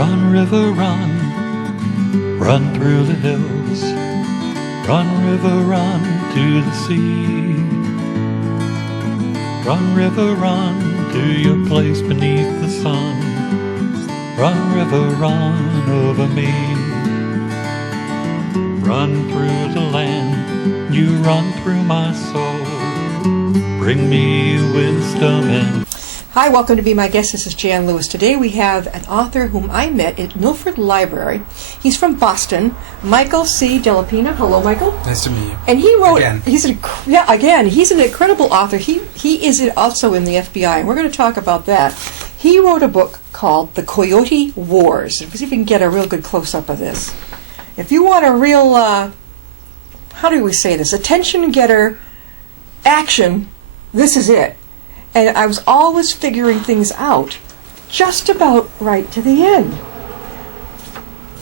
Run, river, run, run through the hills. Run, river, run to the sea. Run, river, run to your place beneath the sun. Run, river, run over me. Run through the land, you run through my soul. Bring me wisdom and... Hi, welcome to Be My Guest. This is Jan Lewis. Today we have an author whom I met at Milford Library. He's from Boston, Michael C. Delapina. Hello, Michael. Nice to meet you. And he wrote... Again. He's an incredible author. He is also in the FBI, and we're going to talk about that. He wrote a book called The Coyote Wars. Let's see if we can get a real good close-up of this. If you want a real, how do we say this, attention-getter action, this is it. And I was always figuring things out just about right to the end.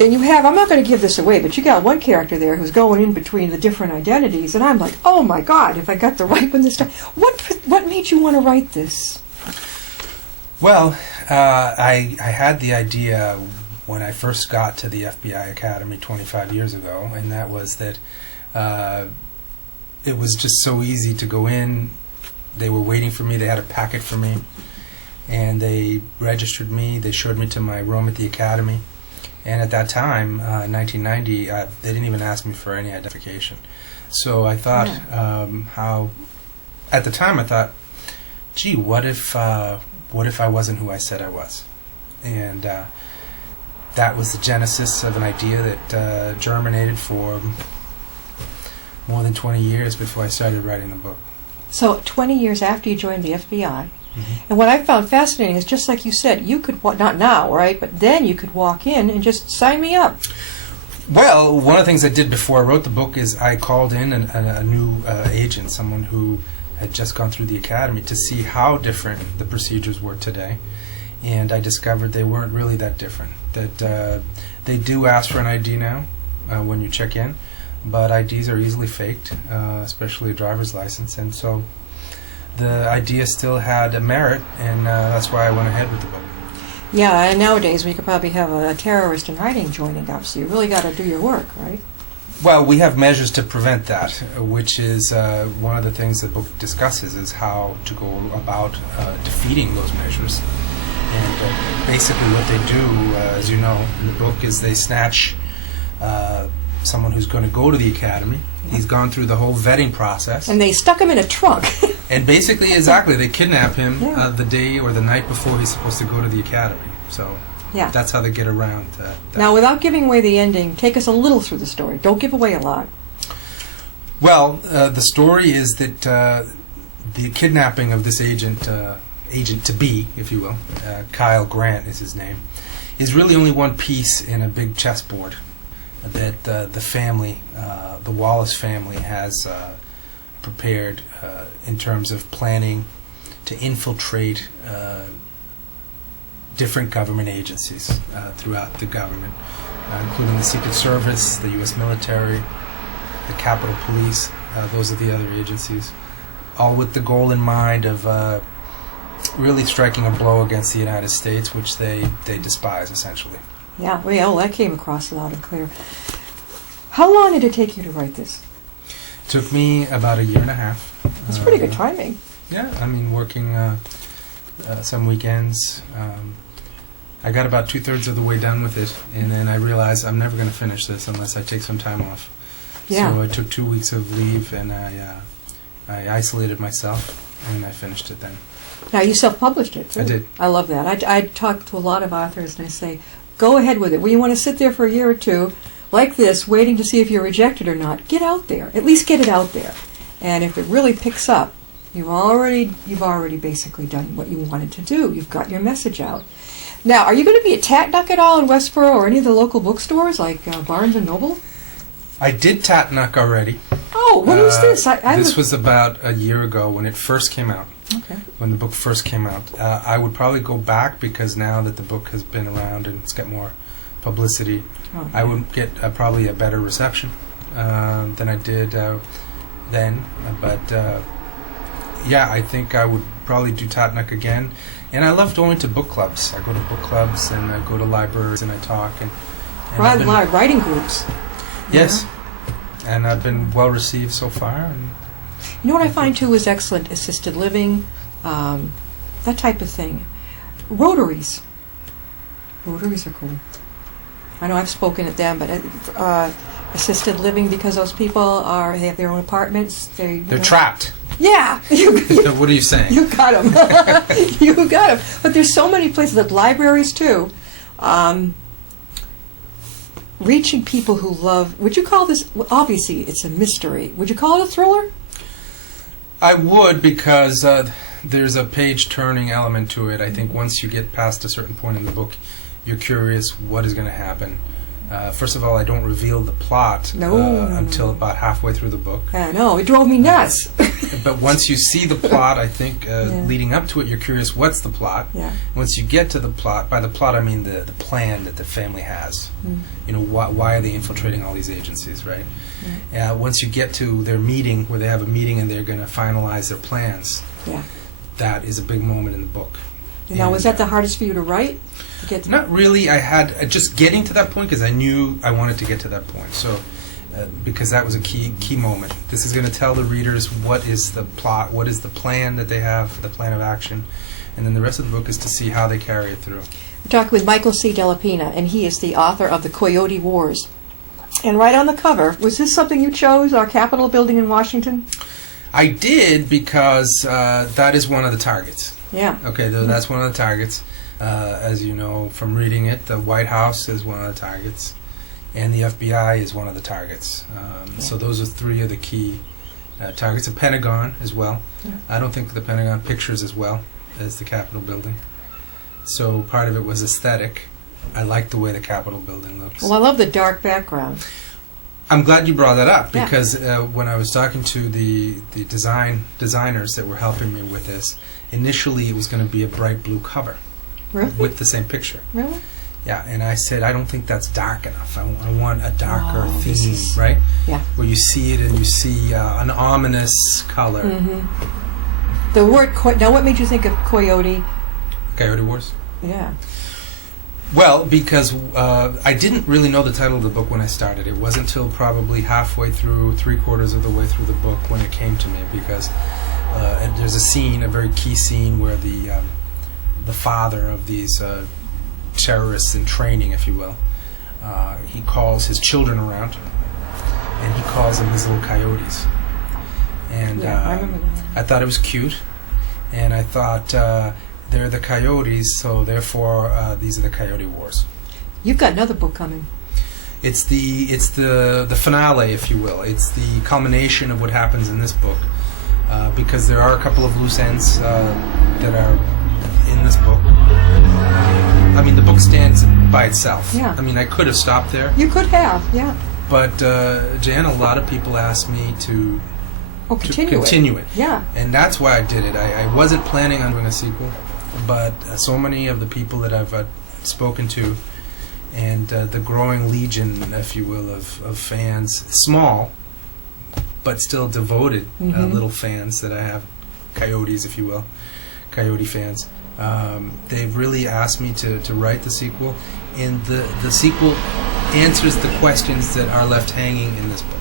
And you have, I'm not going to give this away, but you got one character there who's going in between the different identities, and I'm like, oh my God, if I got the right one this time. What made you want to write this? Well, I had the idea when I first got to the FBI Academy 25 years ago, and that was that it was just so easy to go in. They were waiting for me. They had a packet for me, and they registered me. They showed me to my room at the academy, and at that time, 1990, they didn't even ask me for any identification. So I thought, at the time I thought, gee, what if I wasn't who I said I was? And that was the genesis of an idea that germinated for more than 20 years before I started writing the book. So 20 years after you joined the FBI, and what I found fascinating is just like you said, you could, not now, right, but then you could walk in and just sign me up. Well, one of the things I did before I wrote the book is I called in a new agent, someone who had just gone through the academy, to see how different the procedures were today. And I discovered they weren't really that different. That they do ask for an ID now when you check in, but IDs are easily faked, especially a driver's license. And so the idea still had a merit, and that's why I went ahead with the book. Yeah, and nowadays we could probably have a terrorist in hiding joining up, so you really got to do your work, right? Well, we have measures to prevent that, which is one of the things the book discusses, is how to go about defeating those measures. And basically what they do, as you know, in the book, is they snatch someone who's going to go to the academy. He's gone through the whole vetting process. And they stuck him in a trunk. And basically, exactly, they kidnap him the day or the night before he's supposed to go to the academy. So that's how they get around that. Now, without giving away the ending, take us a little through the story. Don't give away a lot. Well, the story is that the kidnapping of this agent-to-be, if you will, Kyle Grant is his name, is really only one piece in a big chessboard that the family, the Wallace family, has prepared in terms of planning to infiltrate different government agencies throughout the government, including the Secret Service, the U.S. military, the Capitol Police. Those are the other agencies, all with the goal in mind of really striking a blow against the United States, which they despise, essentially. Yeah, well, that came across loud and clear. How long did it take you to write this? It took me about a year and a half. That's pretty good timing. Yeah, I mean, working some weekends. I got about 2/3 of the way done with it, and then I realized I'm never going to finish this unless I take some time off. Yeah. So I took 2 weeks of leave, and I isolated myself, and I finished it then. Now, you self-published it, too. I did. I love that. I talk to a lot of authors, and I say, go ahead with it. Well, you want to sit there for a year or two, like this, waiting to see if you're rejected or not. Get out there. At least get it out there. And if it really picks up, you've already basically done what you wanted to do. You've got your message out. Now, are you going to be at Tatnuck at all in Westboro or any of the local bookstores like Barnes & Noble? I did Tatnuck already. Oh, when was this? This was about a year ago when it first came out. Okay. When the book first came out. I would probably go back because now that the book has been around and it's got more publicity, I would get probably a better reception than I did then. But yeah, I think I would probably do Tatnuk again. And I love going to book clubs. I go to book clubs and I go to libraries and I talk. And I've been- Writing groups. Yes. And I've been well received so far. And You know what I find too is excellent? Assisted living, that type of thing. Rotaries. Rotaries are cool. I know I've spoken at them, but assisted living, because those people they have their own apartments. they're trapped. Yeah. What are you saying? You got them. You got them. But there's so many places, like libraries too. Reaching people who love. Would you call this? Well, obviously, it's a mystery. Would you call it a thriller? I would, because there's a page-turning element to it. I think once you get past a certain point in the book, you're curious what is going to happen. First of all, I don't reveal the plot until about halfway through the book. I know. It drove me nuts. But once you see the plot, I think leading up to it, you're curious what's the plot. Yeah. Once you get to the plot, by the plot I mean the plan that the family has. Mm. You know, why are they infiltrating all these agencies, right? Once you get to their meeting, where they have a meeting and they're going to finalize their plans, Yeah. that is a big moment in the book. Now, was that the hardest for you to write? To get to Not really. I had just getting to that point, because I knew I wanted to get to that point. So, because that was a key moment. This is going to tell the readers what is the plot, what is the plan that they have, the plan of action, and then the rest of the book is to see how they carry it through. We're talking with Michael C. Delapina, and he is the author of the Coyote Wars. And right on the cover, was this something you chose, our Capitol building in Washington? I did, because that is one of the targets. Yeah. Okay, that's one of the targets. As you know from reading it, the White House is one of the targets, and the FBI is one of the targets. So those are three of the key targets. The Pentagon as well. Yeah. I don't think the Pentagon pictures as well as the Capitol building. So part of it was aesthetic. I like the way the Capitol building looks. Well, I love the dark background. I'm glad you brought that up, Yeah. because when I was talking to the designers that were helping me with this, initially it was going to be a bright blue cover Really? with the same picture. Really? Yeah, and I said, I don't think that's dark enough. I want a darker this theme, is- right? Yeah. Where you see it and you see an ominous color. Mm-hmm. The word now, what made you think of coyote? Coyote Wars? Yeah. Well, because I didn't really know the title of the book when I started. It wasn't until probably halfway through, 3/4 of the way through the book, when it came to me, because and there's a scene, a very key scene, where the father of these terrorists in training, if you will, he calls his children around, and he calls them these little coyotes. And Yeah, I remember that. I thought it was cute, and I thought they're the coyotes, so therefore these are the Coyote Wars. You've got another book coming. It's the finale, if you will. It's the culmination of what happens in this book, because there are a couple of loose ends that are in this book. I mean, the book stands by itself. Yeah. I mean, I could have stopped there, You could have, yeah. but Jan, a lot of people asked me to Continue it. Yeah. and that's why I did it. I wasn't planning on doing a sequel, but so many of the people that I've spoken to, and the growing legion, if you will, of fans, small but still devoted little fans that I have, coyotes, if you will, coyote fans, they've really asked me to write the sequel, and the sequel answers the questions that are left hanging in this book.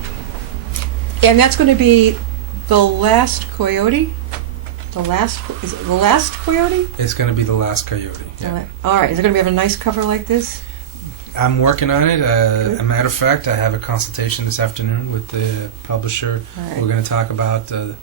And that's going to be The Last Coyote? Is it The Last Coyote? It's going to be The Last Coyote. Yeah. All right. Is it going to be a nice cover like this? I'm working on it. Good. A matter of fact, I have a consultation this afternoon with the publisher. All right. We're going to talk about the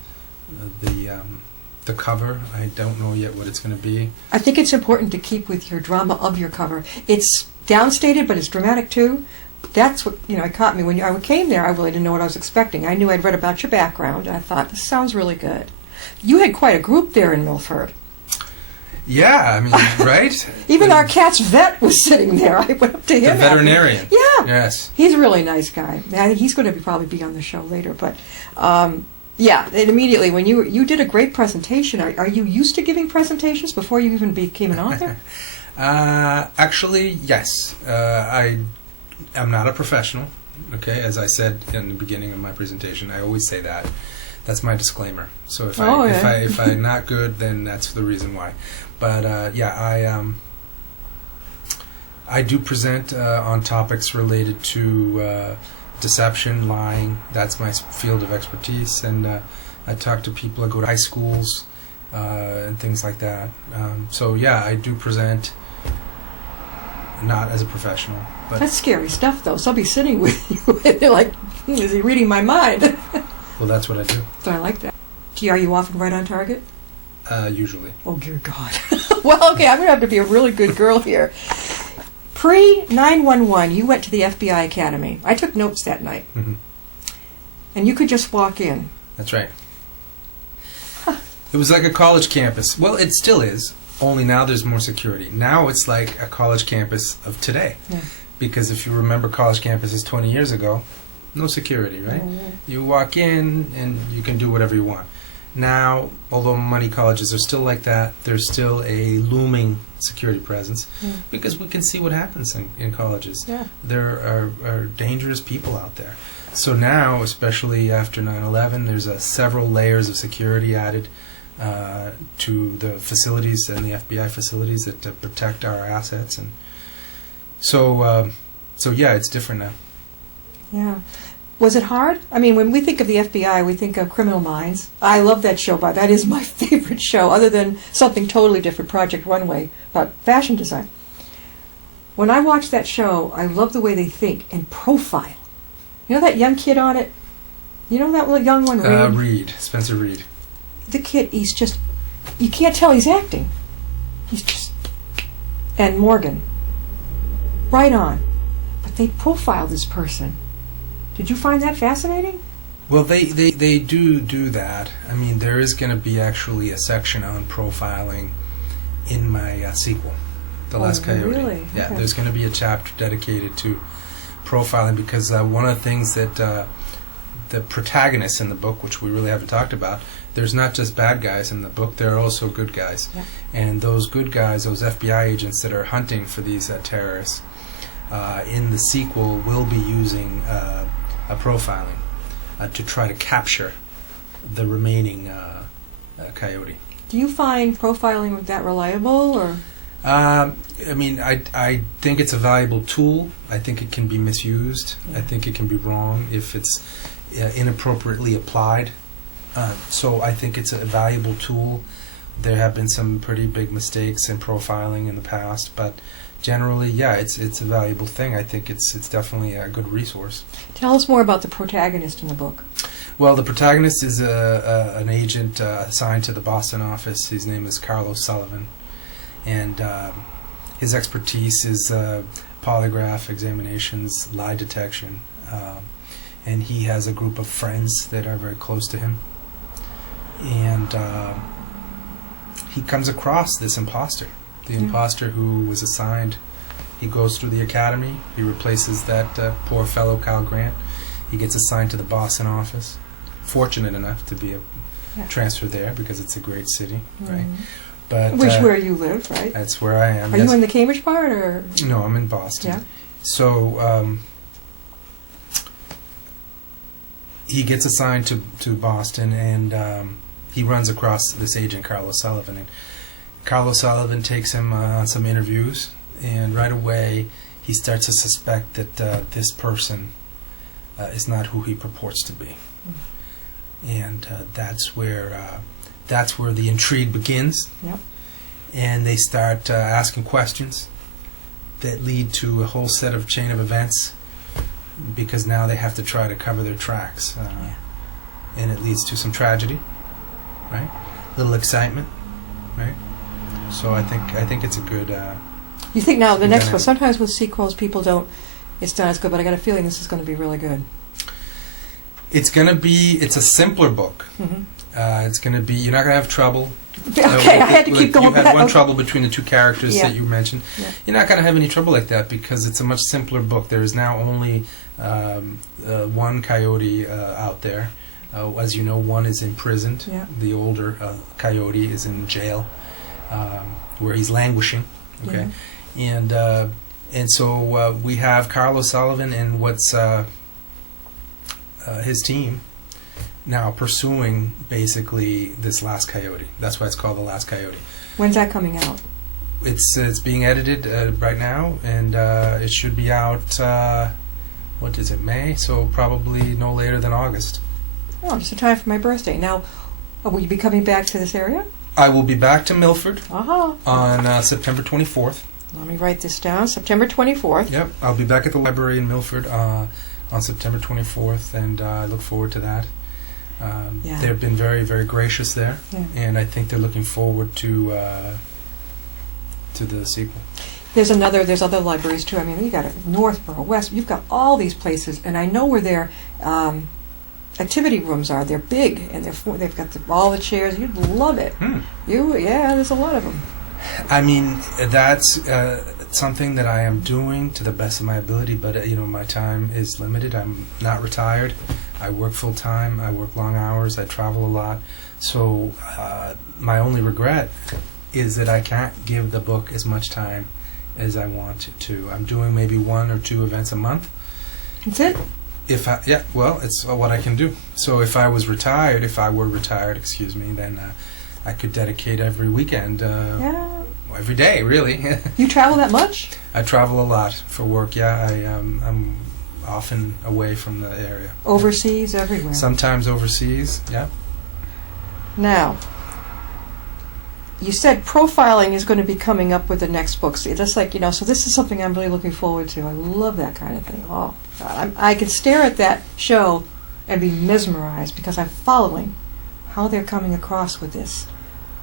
cover. I don't know yet what it's going to be. I think it's important to keep with your drama of your cover. It's downstated, but it's dramatic too. That's what, it caught me. When I came there, I really didn't know what I was expecting. I knew I'd read about your background. I thought, this sounds really good. You had quite a group there in Milford. Yeah, I mean, right? Even our cat's vet was sitting there. I went up to him. The after- veterinarian. Yeah. Yes. He's a really nice guy. I think he's going to probably be on the show later. But, yeah, and immediately when you did a great presentation. Are you used to giving presentations before you even became an author? Actually, yes. I'm not a professional, okay? As I said in the beginning of my presentation, I always say that. That's my disclaimer. So if if I'm not good, then that's the reason why. But I do present on topics related to deception, lying. That's my field of expertise, and I talk to people. I go to high schools and things like that. So yeah, I do present, not as a professional. But that's scary stuff, though. So I'll be sitting with you, and they're like, is he reading my mind? well, that's what I do. So I like that. Are you often right on target? Usually. Oh, dear God. Well, okay, I'm going to have to be a really good girl here. Pre-911, you went to the FBI Academy. I took notes that night. Mm-hmm. And you could just walk in. That's right. Huh. It was like a college campus. Well, it still is, only now there's more security. Now it's like a college campus of today. Yeah. Because if you remember college campuses 20 years ago, no security, right? Mm-hmm. You walk in and you can do whatever you want. Now, although many colleges are still like that, there's still a looming security presence because we can see what happens in colleges. Yeah. There are dangerous people out there. So now, especially after 9/11, there's several layers of security added to the facilities and the FBI facilities that protect our assets. And so yeah, it's different now. Yeah. Was it hard? I mean, when we think of the FBI, we think of Criminal Minds. I love that show, but that is my favorite show, other than something totally different, Project Runway, about fashion design. When I watch that show, I love the way they think and profile. You know that young kid on it? You know that little young one, Reed? Spencer Reed. The kid, he's just, you can't tell he's acting. He's just, and Morgan. Right on. But they profile this person. Did you find that fascinating? Well, they do that. I mean, there is going to be actually a section on profiling in my sequel, The Last Coyote. Really? Yeah, Okay. there's going to be a chapter dedicated to profiling because one of the things that the protagonists in the book, which we really haven't talked about, there's not just bad guys in the book, there are also good guys. Yeah. And those good guys, those FBI agents that are hunting for these terrorists, in the sequel will be using a profiling to try to capture the remaining coyote. Do you find profiling that reliable, or? I mean, I think it's a valuable tool. I think it can be misused. Yeah. I think it can be wrong if it's inappropriately applied. So I think it's a valuable tool. There have been some pretty big mistakes in profiling in the past, but generally, yeah, it's a valuable thing. I think it's definitely a good resource. Tell us more about the protagonist in the book. Well, the protagonist is an agent assigned to the Boston office. His name is Carlos Sullivan, and his expertise is polygraph examinations, lie detection, and he has a group of friends that are very close to him, and he comes across this imposter. The imposter who was assigned, he goes through the academy, he replaces that poor fellow Kyle Grant, he gets assigned to the Boston office, fortunate enough to be transferred there because it's a great city, right? But Where you live, right? That's where I am. Are you in the Cambridge part, or? No, I'm in Boston. Yeah. So he gets assigned to Boston, and he runs across this agent, Carlos Sullivan, and Carlos Sullivan takes him on some interviews, and right away he starts to suspect that this person is not who he purports to be, and that's where the intrigue begins. Yep. And they start asking questions that lead to a whole set of chain of events, because now they have to try to cover their tracks, and it leads to some tragedy, right? A little excitement, right? So I think it's a good. You think now the next one? dynamic. Sometimes with sequels, people don't. It's not as good, but I got a feeling this is going to be really good. It's a simpler book. Mm-hmm. It's going to be. You're not going to have trouble. Okay, I had to keep going. You had one trouble between the two characters Yeah. that you mentioned. Yeah. You're not going to have any trouble like that because it's a much simpler book. There is now only one coyote out there. As you know, one is imprisoned. Yeah. The older coyote is in jail, where he's languishing. Okay, and so we have Carlos Sullivan and what's his team now pursuing basically this Last Coyote. That's why it's called The Last Coyote. When's that coming out? It's being edited right now, and it should be out, what is it, May? So probably no later than August. Oh, just in time for my birthday. Now, will you be coming back to this area? I will be back to Milford Uh-huh. on September 24th. Let me write this down. September 24th. Yep, I'll be back at the library in Milford on September 24th, and I look forward to that. Yeah. They've been very, very gracious there, Yeah. and I think they're looking forward to the sequel. There's other libraries too. I mean, you got Northborough, West. You've got all these places, and I know where their activity rooms are. They're big, and they've got all the chairs. You'd love it. There's a lot of them. I mean, that's something that I am doing to the best of my ability, but my time is limited. I'm not retired. I work full time. I work long hours. I travel a lot. So my only regret is that I can't give the book as much time as I want to. I'm doing maybe 1 or 2 events a month. That's it? It's what I can do. So if I were retired, then I could dedicate every weekend, every day, really. You travel that much? I travel a lot for work, I'm often away from the area. Overseas, everywhere. Sometimes overseas, yeah. Now, you said profiling is going to be coming up with the next book. So just like, so this is something I'm really looking forward to. I love that kind of thing. Oh, God. I can stare at that show and be mesmerized because I'm following how they're coming across with this.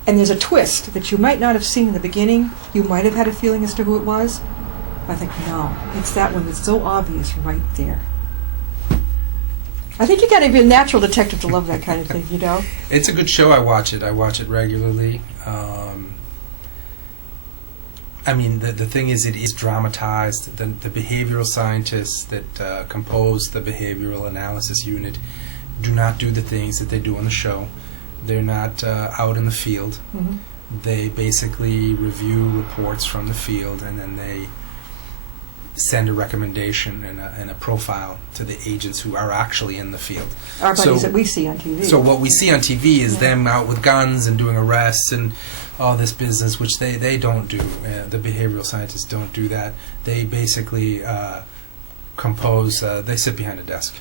And there's a twist that you might not have seen in the beginning. You might have had a feeling as to who it was. But I think, no, it's that one that's so obvious right there. I think you got to be a natural detective to love that kind of thing, It's a good show. I watch it regularly. I mean, the thing is, it is dramatized. The behavioral scientists that compose the behavioral analysis unit do not do the things that they do on the show. They're not out in the field. Mm-hmm. They basically review reports from the field, and then they send a recommendation and a profile to the agents who are actually in the field. Our buddies that we see on TV. So what we see on TV is them out with guns and doing arrests and all this business, which they don't do. The behavioral scientists don't do that. They basically compose, they sit behind a desk.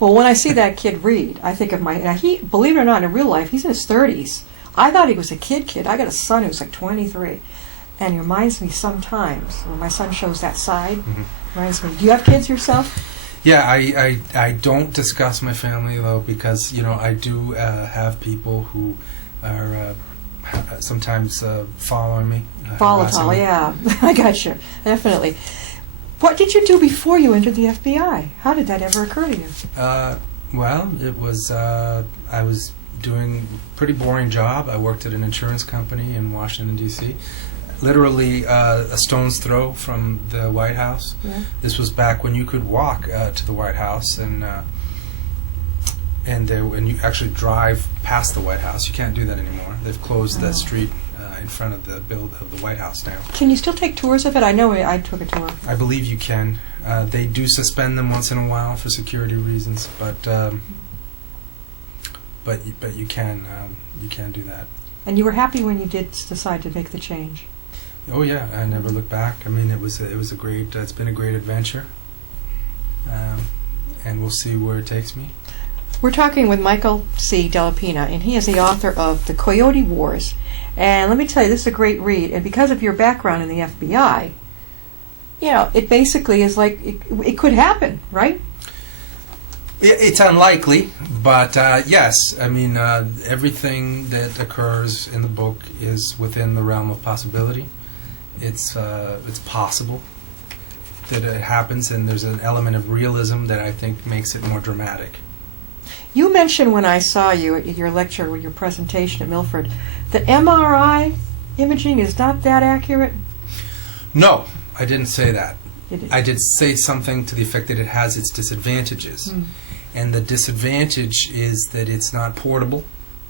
Well, when I see that kid read, I think of he, believe it or not, in real life, he's in his 30s. I thought he was a kid. I got a son who's like 23. And he reminds me sometimes, when my son shows that side, reminds me, do you have kids yourself? Yeah, I don't discuss my family, though, because, I do have people who are sometimes following me. Volatile, yeah. I got you, definitely. What did you do before you entered the FBI? How did that ever occur to you? Well, it was, I was doing a pretty boring job. I worked at an insurance company in Washington, D.C., literally a stone's throw from the White House. Yeah. This was back when you could walk to the White House, and you actually drive past the White House. You can't do that anymore. They've closed that street in front of the White House now. Can you still take tours of it? I know I took a tour. I believe you can. They do suspend them once in a while for security reasons, but you can do that. And you were happy when you did decide to make the change. Oh yeah, I never looked back. I mean, it was a great. It's been a great adventure, and we'll see where it takes me. We're talking with Michael C. Delapina, and he is the author of The Coyote Wars. And let me tell you, this is a great read. And because of your background in the FBI, it basically is like it could happen, right? It's unlikely, but yes. I mean, everything that occurs in the book is within the realm of possibility. It's possible that it happens, and there's an element of realism that I think makes it more dramatic. You mentioned when I saw you at your lecture or your presentation at Milford that MRI imaging is not that accurate? No, I didn't say that. Did I did say something to the effect that it has its disadvantages. And the disadvantage is that it's not portable,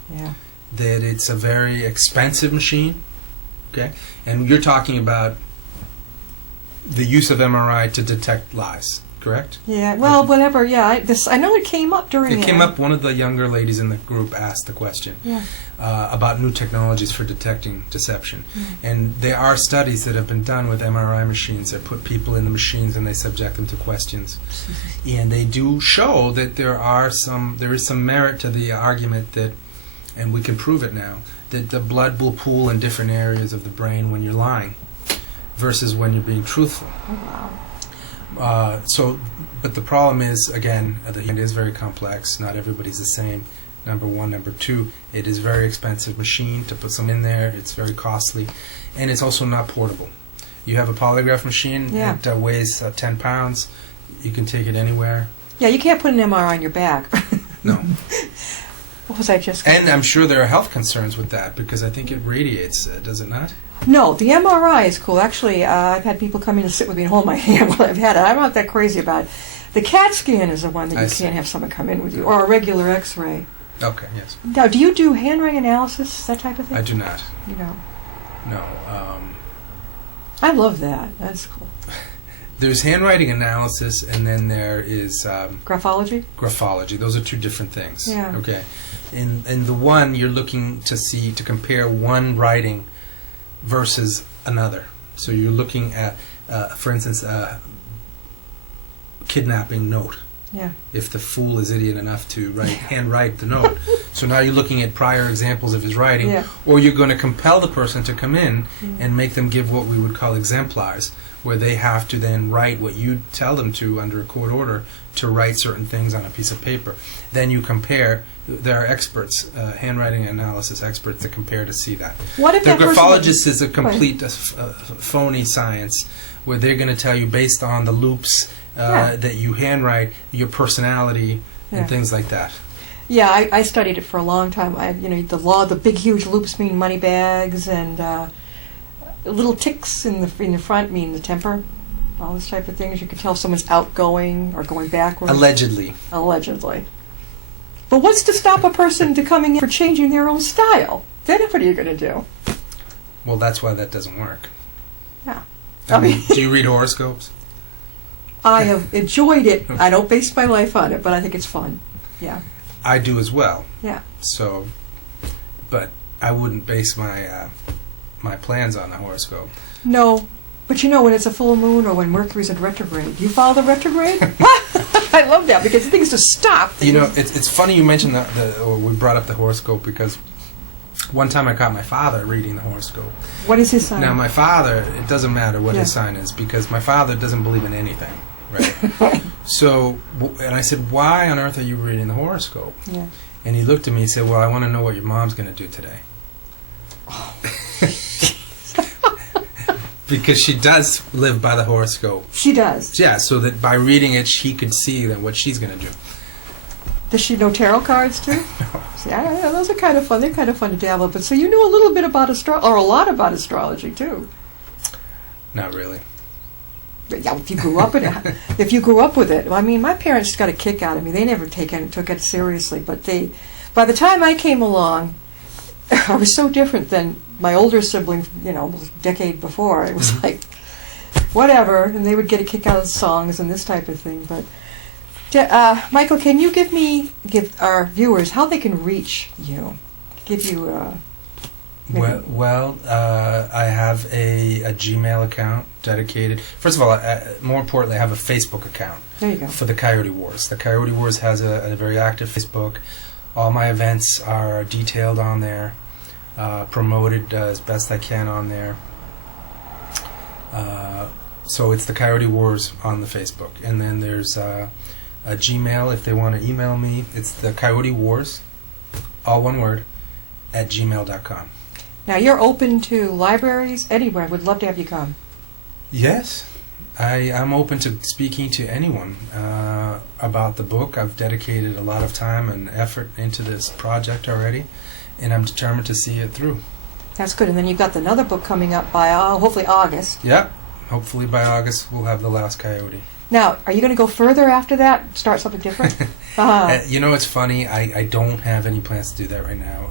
that it's a very expensive machine, okay? And you're talking about the use of MRI to detect lies, correct? Yeah, well, whatever. Yeah, I know it came up during. It came up. One of the younger ladies in the group asked the question about new technologies for detecting deception, and there are studies that have been done with MRI machines that put people in the machines and they subject them to questions, and they do show that there is some merit to the argument that, and we can prove it now, that the blood will pool in different areas of the brain when you're lying versus when you're being truthful. Oh, wow. But the problem is, again, the hand is very complex. Not everybody's the same. Number one. Number two, it is a very expensive machine to put some in there. It's very costly. And it's also not portable. You have a polygraph machine that weighs 10 pounds. You can take it anywhere. Yeah, you can't put an MRI on your back. No. What was I just... And I'm sure there are health concerns with that because I think it radiates, does it not? No, the MRI is cool. Actually, I've had people come in and sit with me and hold my hand while I've had it. I'm not that crazy about it. The CAT scan is the one that you can't have someone come in with you, or a regular X-ray. Okay, yes. Now, do you do handwriting analysis, that type of thing? I do not. You don't? No. I love that. That's cool. There's handwriting analysis, and then there is... Graphology? Graphology. Those are two different things. Yeah. Okay. In the one, you're looking to compare one writing versus another. So you're looking at, for instance, a kidnapping note. Yeah. If the fool is idiot enough to handwrite the note. So now you're looking at prior examples of his writing, or you're going to compel the person to come in and make them give what we would call exemplars, where they have to then write what you tell them to under a court order to write certain things on a piece of paper. Then you compare. There are experts, handwriting analysis experts, that compare to see that. What if the that graphologist is a complete phony science, where they're going to tell you based on the loops that you handwrite, your personality, and things like that. Yeah, I studied it for a long time. The big, huge loops mean money bags, and little ticks in the front mean the temper. All this type of things. You can tell if someone's outgoing or going backwards. Allegedly. But what's to stop a person to coming in for changing their own style? Then what are you going to do? Well, that's why that doesn't work. Yeah. I mean, do you read horoscopes? I have enjoyed it. I don't base my life on it, but I think it's fun. Yeah. I do as well. Yeah. So, but I wouldn't base my my plans on the horoscope. No, but when it's a full moon or when Mercury's in retrograde, do you follow the retrograde? I love that because things just stop. It's funny you mentioned or we brought up the horoscope because one time I caught my father reading the horoscope. What is his sign? Now my father, it doesn't matter what his sign is because my father doesn't believe in anything, right? So, and I said, why on earth are you reading the horoscope? Yeah. And he looked at me and said, well, I want to know what your mom's going to do today. Because she does live by the horoscope. She does? Yeah, so that by reading it, she could see that what she's going to do. Does she know tarot cards, too? No. See, those are kind of fun. They're kind of fun to dabble with. But so you knew a little bit about or a lot about astrology, too. Not really. Yeah, if you grew up in it. If you grew up with it. I mean, my parents got a kick out of me. They never took it seriously. But by the time I came along, I was so different than my older sibling, almost a decade before. It was like, whatever. And they would get a kick out of songs and this type of thing. But, Michael, can you give our viewers how they can reach you? Give you... I have a Gmail account dedicated. First of all, more importantly, I have a Facebook account. There you go. For the Coyote Wars. The Coyote Wars has a very active Facebook. All my events are detailed on there, promoted as best I can on there. So it's the Coyote Wars on the Facebook. And then there's a Gmail if they want to email me. It's the Coyote Wars, all one word, at gmail.com. Now, you're open to libraries anywhere. I would love to have you come. Yes. I'm open to speaking to anyone about the book. I've dedicated a lot of time and effort into this project already, and I'm determined to see it through. That's good. And then you've got another book coming up by hopefully August. Yep. Hopefully by August we'll have The Last Coyote. Now, are you going to go further after that? Start something different? It's funny. I don't have any plans to do that right now.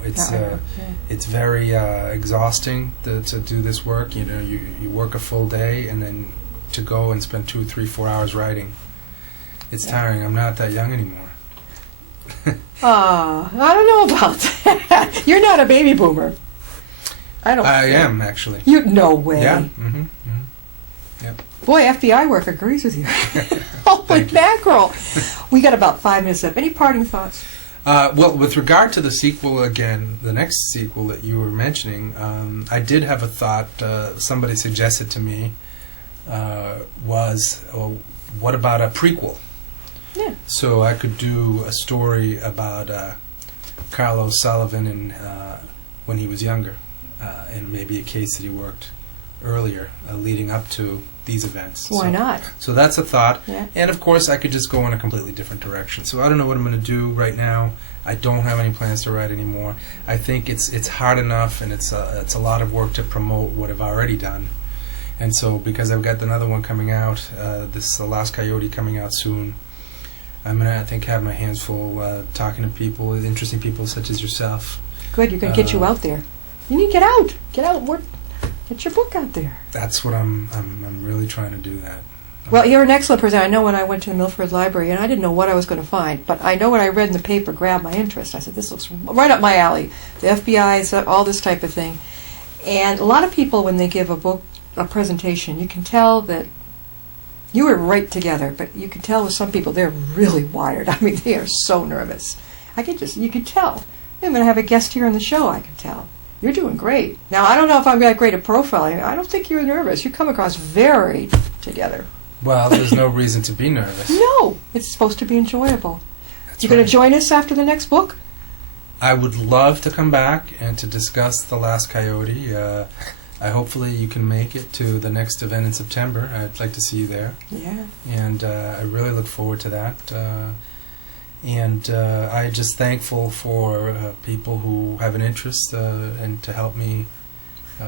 It's very exhausting to do this work. You work a full day and then to go and spend 2, 3, 4 hours writing. It's tiring. I'm not that young anymore. I don't know about that. You're not a baby boomer. I am, actually. You no way. Yeah. Mm-hmm. Mm-hmm. Yep. Boy, FBI work agrees with you. Holy mackerel! We got about 5 minutes left. Any parting thoughts? Well, with regard to the sequel, again, the next sequel that you were mentioning, I did have a thought. Somebody suggested to me was, well, what about a prequel? Yeah. So I could do a story about Carlos Sullivan and when he was younger, and maybe a case that he worked earlier, leading up to these events. Why not? So that's a thought. Yeah. And of course, I could just go in a completely different direction. So I don't know what I'm going to do right now. I don't have any plans to write anymore. I think it's hard enough, and it's a lot of work to promote what I've already done. And so, because I've got another one coming out, this The Last Coyote coming out soon, I'm going to, I think, have my hands full talking to people, interesting people such as yourself. Good, you're going to get you out there. You need to get out. Get out. Get your book out there. That's what I'm really trying to do that. Well, you're an excellent person. I know when I went to the Milford Library, and I didn't know what I was going to find, but I know what I read in the paper grabbed my interest. I said, this looks right up my alley. The FBI, all this type of thing. And a lot of people, when they give a presentation, you can tell that you were right together, but you can tell with some people, they're really wired. I mean, they are so nervous. You could tell. I'm going to have a guest here on the show, I can tell. You're doing great. Now, I don't know if I'm that great at profiling. I don't think you're nervous. You come across very together. Well, there's no reason to be nervous. No, it's supposed to be enjoyable. That's You going right. to join us after the next book? I would love to come back and to discuss The Last Coyote. Hopefully you can make it to the next event in September. I'd like to see you there. Yeah. And I really look forward to that. And I'm just thankful for people who have an interest and to help me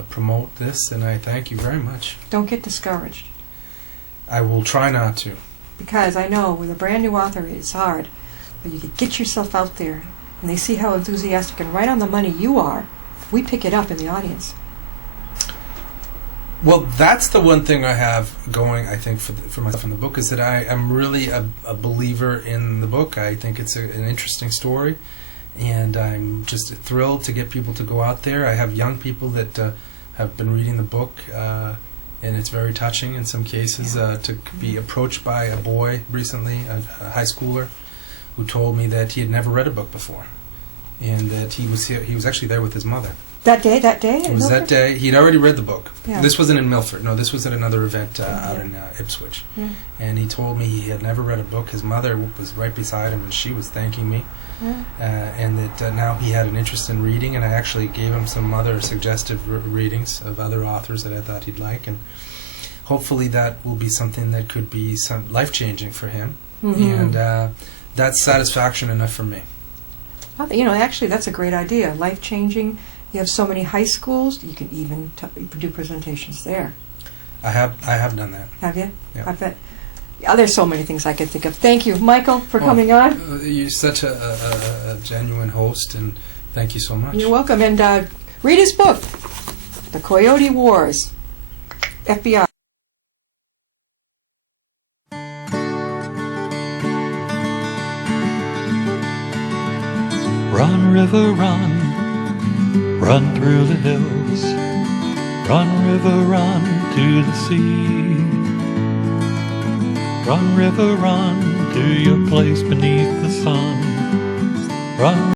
promote this. And I thank you very much. Don't get discouraged. I will try not to. Because I know with a brand new author, it's hard. But you can get yourself out there, and they see how enthusiastic and right on the money you are. We pick it up in the audience. Well, that's the one thing I have going, I think, for myself in the book, is that I am really a believer in the book. I think it's an interesting story, and I'm just thrilled to get people to go out there. I have young people that have been reading the book, and it's very touching in some cases to be approached by a boy recently, a high schooler, who told me that he had never read a book before, and that he was actually there with his mother. That day? It was that day. He'd already read the book. Yeah. This wasn't in Milford. No, this was at another event out in Ipswich. Yeah. And he told me he had never read a book. His mother was right beside him, and she was thanking me. Yeah. And that now he had an interest in reading, and I actually gave him some other suggestive readings of other authors that I thought he'd like. And hopefully that will be something that could be some life-changing for him. Mm-hmm. And that's satisfaction enough for me. Actually, that's a great idea. Life-changing. You have so many high schools, you can even do presentations there. I have done that. Have you? Yeah. I bet. There's so many things I could think of. Thank you, Michael, for coming on. You're such a genuine host, and thank you so much. You're welcome. And read his book, The Coyote Wars, FBI. Run, river, run. Run through the hills. Run, river, run to the sea. Run, river, run to your place beneath the sun. Run.